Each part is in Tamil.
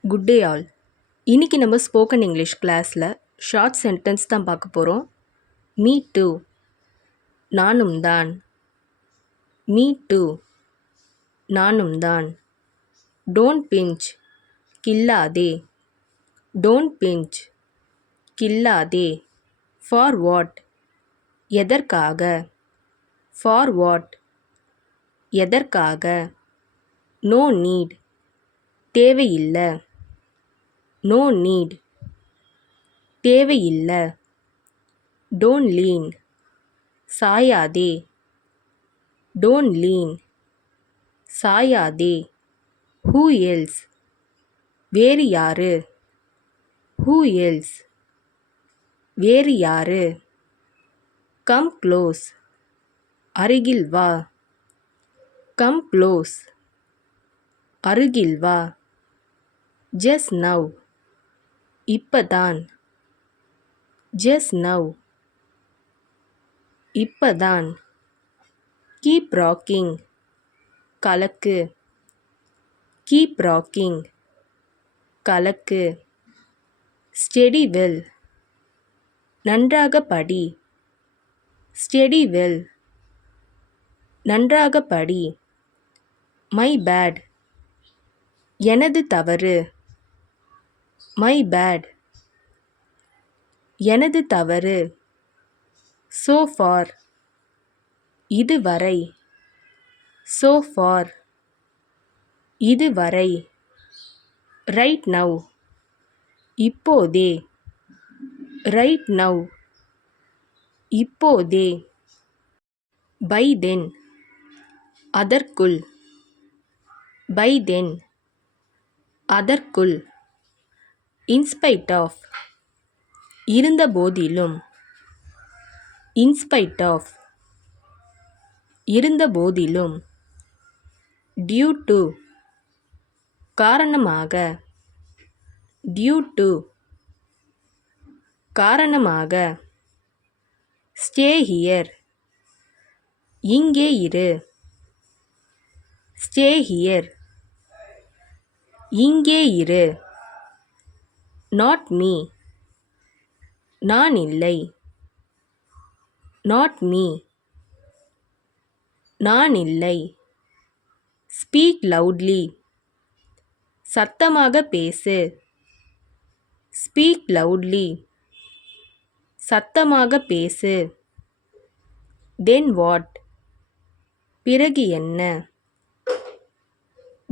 Good day all. இன்னைக்கு நம்ம ஸ்போக்கன் இங்கிலீஷ் கிளாஸில் ஷார்ட் சென்டென்ஸ் தான் பார்க்க போகிறோம். மீ டூ, நானும் தான். மீ டூ, நானும் தான். டோன்ட் பிஞ்ச், கில்லாதே. டோன்ட் பிஞ்ச், கில்லாதே. ஃபார் வாட், எதற்காக. ஃபார் வாட், எதற்காக. நோ நீட், தேவையில்லை. நோ நீட், தேவையில்லை. டோன்ட் லீன், சாயாதே. டோன்ட் லீன், சாயாதே. ஹூ எல்ஸ், வேறு யாரு. ஹூ எல்ஸ், வேறு யாரு. கம் க்ளோஸ், அருகில் வா. கம் க்ளோஸ், அருகில் வா. ஜஸ்ட் நவ், இப்பதான். ஜஸ்ட் நவ், இப்பதான். கீப் ராக்கிங், கலக்கு. கீப் ராக்கிங், கலக்கு. ஸ்டெடி வெல், நன்றாக படி. ஸ்டெடி வெல், நன்றாக படி. மை பேட், எனது தவறு. மை பேட், எனது தவறு. so far, இதுவரை. so far, இதுவரை. right now, இப்போதே. right now, இப்போதே. by then, அதற்குள். by then, அதற்குள். in spite of, இருந்தபோதிலும். in spite of, இருந்தபோதிலும். due to, காரணமாக. due to, காரணமாக. stay here, இங்கே இரு. stay here, இங்கே இரு. not me, நான் இல்லை. not me, நான் இல்லை. speak loudly, சத்தமாக பேசு. speak loudly, சத்தமாக பேசு. then what, பிறகு என்ன.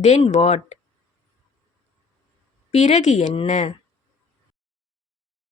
then what, பிறகு என்ன.